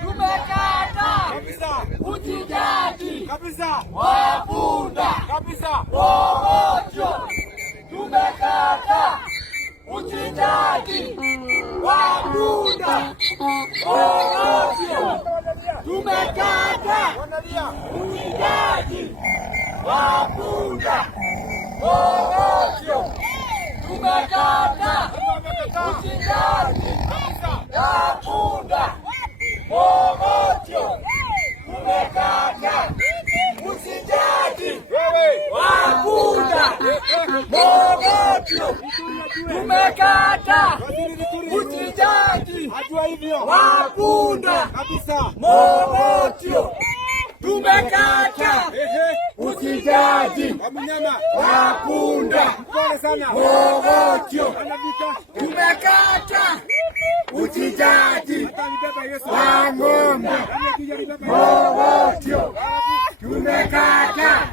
tumekata kabisa uchinjaji kabisa wa punda kabisa. Rohoryo, tumekata uchinjaji wa punda. Rohoryo, tumekata uchinjaji wa punda. Rohoryo, tumekata uchinjaji wa punda. Rohoryo, tumekata uchinjaji wa punda. Rohoryo, tumekata uchinjaji wa punda Kabisa. Rohoryo, tumekata uchinjaji wa punda. Pole sana. Rohoryo, Anavita. tumekata uchinjaji Atanibeba Yesu. wa ng'ombe. Anakija nibeba Yesu. Rohoryo, tumekata